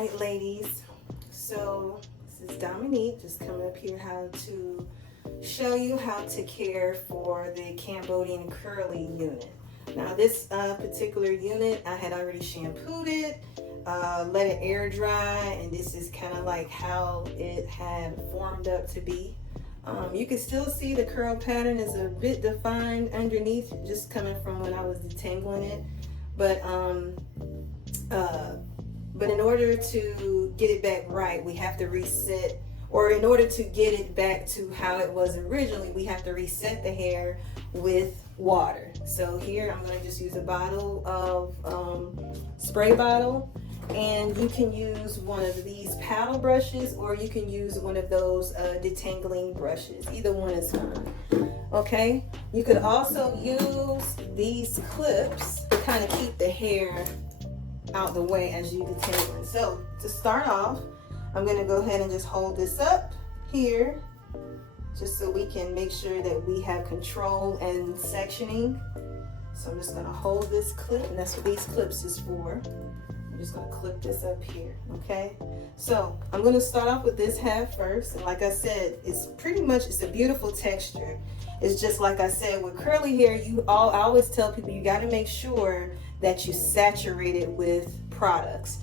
right, ladies, so this is Dominique just coming up here how to show you how to care for the Cambodian Curly unit. Now this particular unit, I had already shampooed it, let it air dry, and this is kind of like how it had formed up to be. You can still see the curl pattern is a bit defined underneath, just coming from when I was detangling it. But in order to get it back right, we have to reset, or in order to get it back to how it was originally, we have to reset the hair with water. So here I'm going to just use a bottle of spray bottle, and you can use one of these paddle brushes, or you can use one of those detangling brushes. Either one is fine. Okay, you could also use these clips to kind of keep the hair out the way as you detangle it. So to start off, I'm going to go ahead and just hold this up here, just so we can make sure that we have control and sectioning. So I'm just going to hold this clip, and that's what these clips is for. I'm just going to clip this up here. Okay, so I'm going to start off with this half first, and like I said, it's a beautiful texture. It's just like I said, with curly hair, I always tell people you got to make sure that you saturate it with products.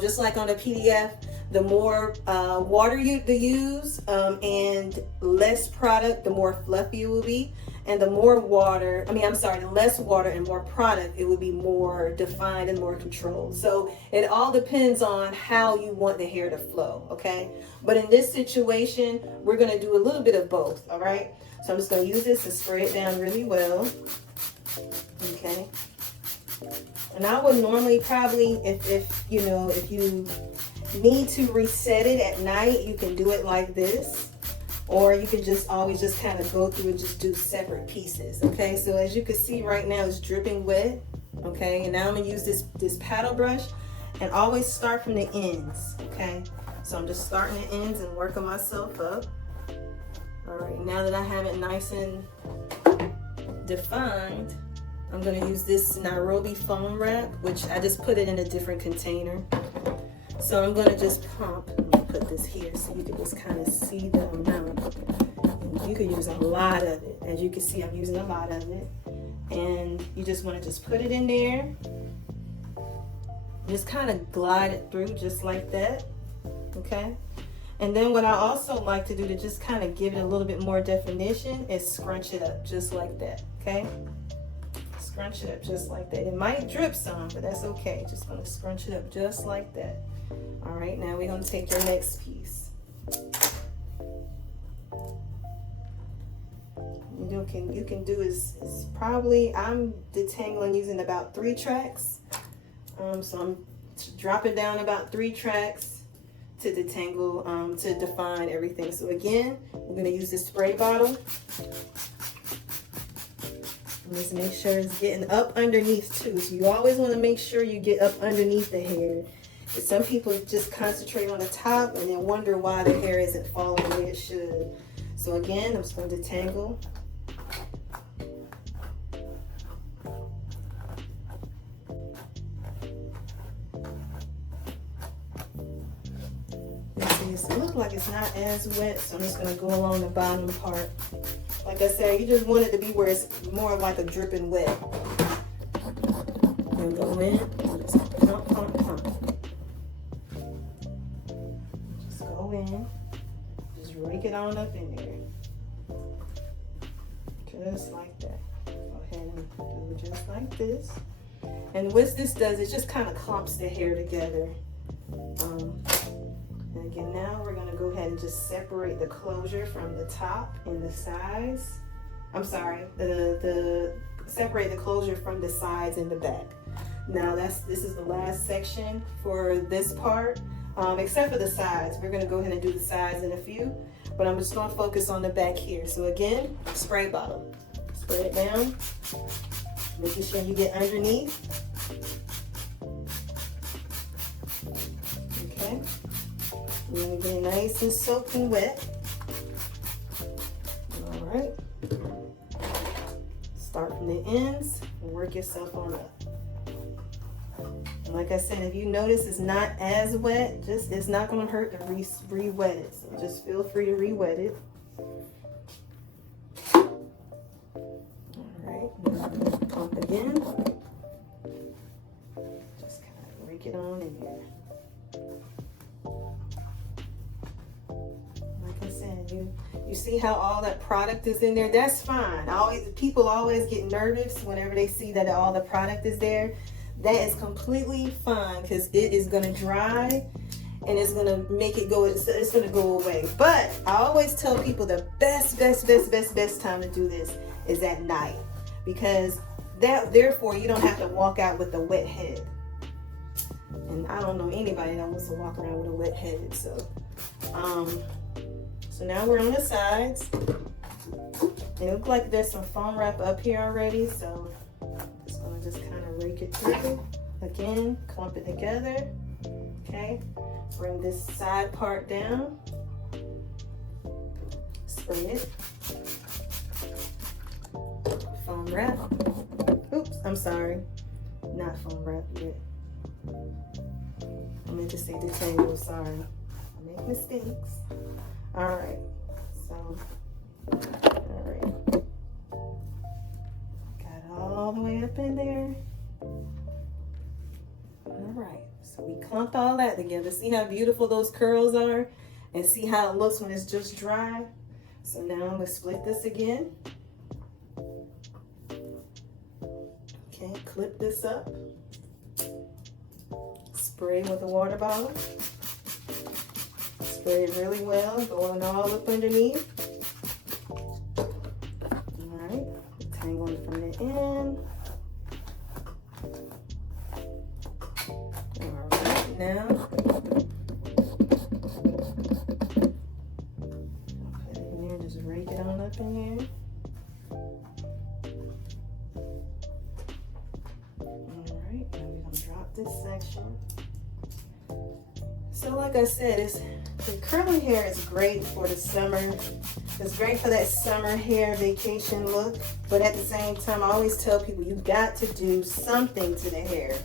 Just like on the PDF, the more water you use and less product, the more fluffy it will be. And the more water, the less water and more product, it would be more defined and more controlled. So it all depends on how you want the hair to flow, okay? But in this situation, we're gonna do a little bit of both, all right? So I'm just gonna use this and spray it down really well, okay? And I would normally probably, if you need to reset it at night, you can do it like this, or you can just always just kind of go through and just do separate pieces. Okay, so as you can see right now, it's dripping wet. Okay, and now I'm gonna use this paddle brush, and always start from the ends. Okay, so I'm just starting the ends and working myself up. All right, now that I have it nice and defined, I'm going to use this Nairobi foam wrap, which I just put it in a different container. So I'm going to just pump. Let me put this here so you can just kind of see the amount. And you can use a lot of it. As you can see, I'm using a lot of it. And you just want to just put it in there. Just kind of glide it through just like that. Okay. And then what I also like to do to just kind of give it a little bit more definition is scrunch it up just like that. Okay. Scrunch it up just like that. It might drip some, but that's okay. Just gonna scrunch it up just like that. All right, now we're gonna take your next piece. You can do is probably, I'm detangling using about 3 tracks. So I'm dropping down about 3 tracks to detangle, to define everything. So again, we're gonna use this spray bottle. Just make sure it's getting up underneath too. So you always want to make sure you get up underneath the hair. But some people just concentrate on the top and then wonder why the hair isn't falling the way it should. So again, I'm just going to detangle. It looks like it's not as wet, so I'm just going to go along the bottom part. Like I said, you just want it to be where it's more like a dripping wet. And go in, just pump, pump, pump. Just go in, just rake it on up in there. Just like that. Go ahead and do it just like this. And what this does, it just kind of clumps the hair together. And again, now we're going to go ahead and just separate the closure from the top and the sides. I'm sorry, separate the closure from the sides and the back. Now this is the last section for this part, except for the sides. We're going to go ahead and do the sides in a few, but I'm just going to focus on the back here. So again, spray bottle. Spray it down, making sure you get underneath. Okay. You're going to get nice and soaking wet. All right. Start from the ends and work yourself on up. Like I said, if you notice it's not as wet, it's not going to hurt to re-wet it. So just feel free to re-wet it. All right, pump again. Just kind of rake it on in there. Like I said, you see how all that product is in there? That's fine. People always get nervous whenever they see that all the product is there. That is completely fine because it is going to dry and it's going to make it go, it's going to go away. But I always tell people the best time to do this is at night, because therefore you don't have to walk out with a wet head. And I don't know anybody that wants to walk around with a wet head. So now we're on the sides. It looks like there's some foam wrap up here already, so just gonna just kind of rake it through. Again, clump it together. Okay, bring this side part down. Spray it. Foam wrap. Oops, I'm sorry. Not foam wrap yet. I meant to say detangle, sorry. I make mistakes. Alright, so, alright. Got it all the way up in there. Alright, so we clumped all that together. See how beautiful those curls are? And see how it looks when it's just dry? So now I'm going to split this again. Okay, clip this up. Spray with a water bottle. Spray it really well, going all up underneath. Alright, tangle it from the end. Alright, now put it in there, just rake it on up in there. Alright, now we're gonna drop this section. So like I said, the curly hair is great for the summer. It's great for that summer hair vacation look. But at the same time, I always tell people you got to do something to the hair.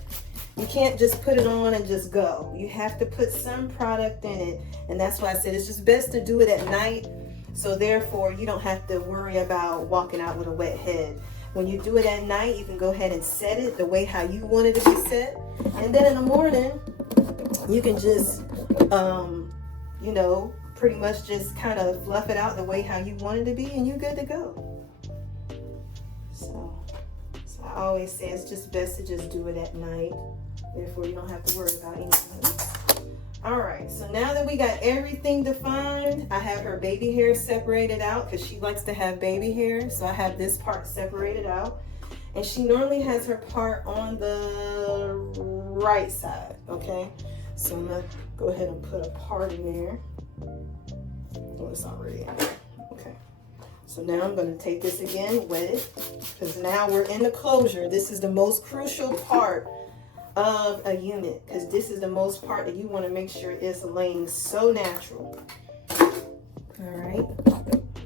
You can't just put it on and just go. You have to put some product in it. And that's why I said it's just best to do it at night. So therefore, you don't have to worry about walking out with a wet head. When you do it at night, you can go ahead and set it the way how you want it to be set. And then in the morning, you can just, you know, pretty much just kind of fluff it out the way how you want it to be, and you're good to go. So I always say it's just best to just do it at night. Therefore, you don't have to worry about anything. All right, so now that we got everything defined, I have her baby hair separated out because she likes to have baby hair. So I have this part separated out. And she normally has her part on the right side, okay? So I'm gonna go ahead and put a part in there. Oh, it's already in there. Okay. So now I'm gonna take this again, wet it, because now we're in the closure. This is the most crucial part of a unit, because this is the most part that you want to make sure it's laying so natural. All right.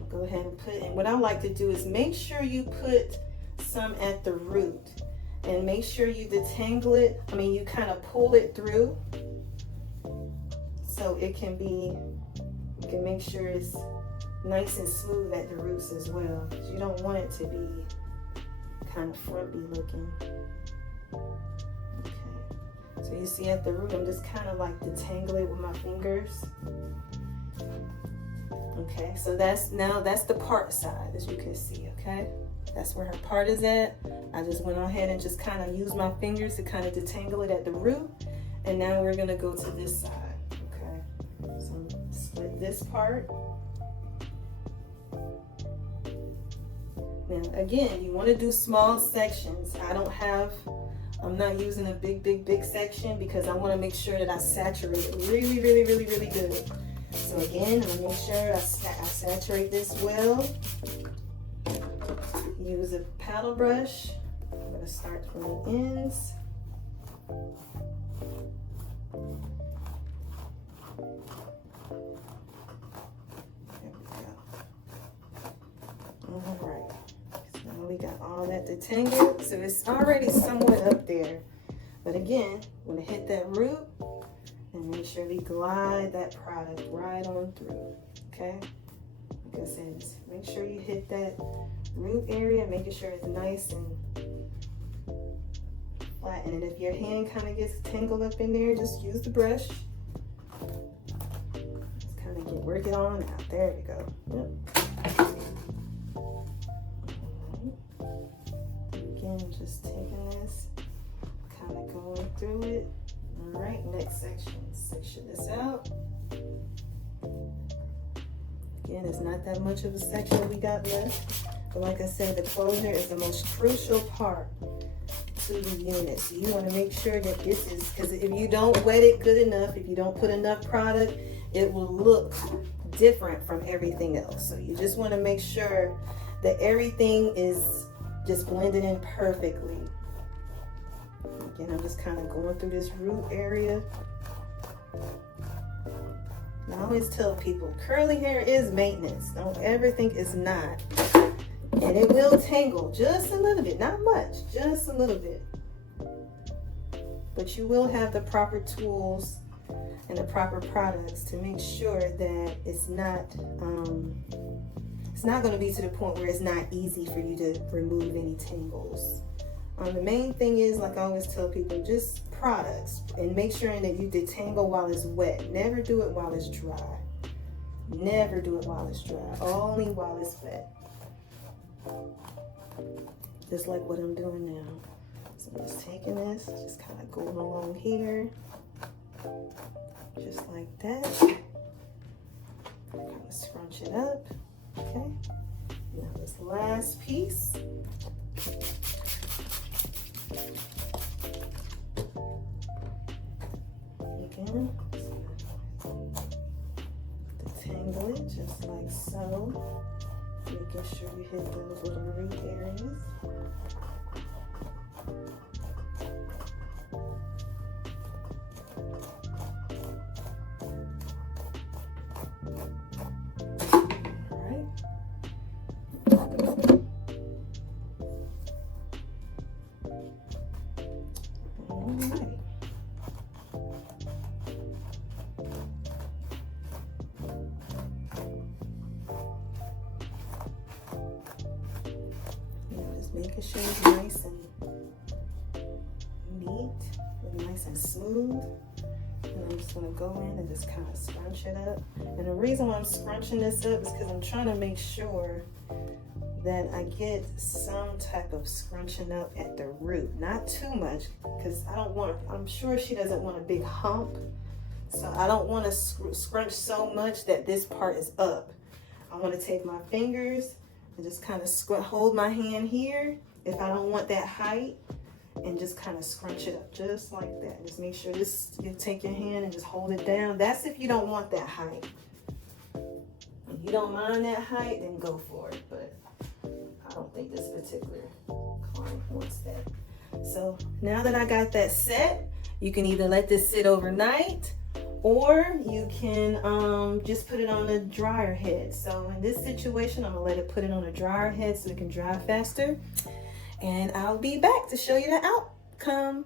Go ahead and put in. What I like to do is make sure you put some at the root, and make sure you detangle it. I mean, you kind of pull it through so it can be, you can make sure it's nice and smooth at the roots as well. You don't want it to be kind of frumpy looking. Okay, so you see at the root, I'm just kind of like detangle it with my fingers. Okay, so that's the part side, as you can see, okay? That's where her part is at. I just went ahead and just kind of used my fingers to kind of detangle it at the root. And now we're gonna go to this side, okay? So I'm gonna split this part. Now, again, you wanna do small sections. I'm not using a big section because I wanna make sure that I saturate it really good. So again, I'm gonna make sure I saturate this well. Use a paddle brush. I'm going to start from the ends. There we go. All right. So now we got all that detangled. So it's already somewhat up there. But again, Want to hit that root and make sure we glide that product right on through. Okay? Like I said, just make sure you hit that root area, making sure it's nice and flat. And if your hand kind of gets tangled up in there, just use the brush. Just kind of work it on out. There you go. Yep. Again, just taking this, kind of going through it. All right, next section. Section this out. Again, it's not that much of a section we got left. But like I said, the closure is the most crucial part to the unit. So you want to make sure that this is, because if you don't wet it good enough, if you don't put enough product, it will look different from everything else. So you just want to make sure that everything is just blended in perfectly. Again, I'm just kind of going through this root area. I always tell people, curly hair is maintenance. Don't ever think it's not. And it will tangle just a little bit, not much, just a little bit. But you will have the proper tools and the proper products to make sure that it's not going to be to the point where it's not easy for you to remove any tangles. The main thing is, like I always tell people, just products, and make sure that you detangle while it's wet. Never do it while it's dry. Never do it while it's dry. Only while it's wet. Just like what I'm doing now. So I'm just taking this, just kind of going along here, just like that. Kind of scrunch it up. Okay. Now this last piece. Again, detangle it just like so. Making sure you hit those little root areas. Making sure it's nice and neat and nice and smooth. And I'm just going to go in and just kind of scrunch it up. And the reason why I'm scrunching this up is because I'm trying to make sure that I get some type of scrunching up at the root. Not too much, because I'm sure she doesn't want a big hump. So I don't want to scrunch so much that this part is up. I want to take my fingers and just kind of hold my hand here if I don't want that height, and just kind of scrunch it up just like that. Just make sure you take your hand and just hold it down. That's if you don't want that height. If you don't mind that height, then go for it. But I don't think this particular client wants that. So now that I got that set, you can either let this sit overnight, or you can just put it on a dryer head. So in this situation, I'm gonna let it put it on a dryer head so it can dry faster. And I'll be back to show you the outcome.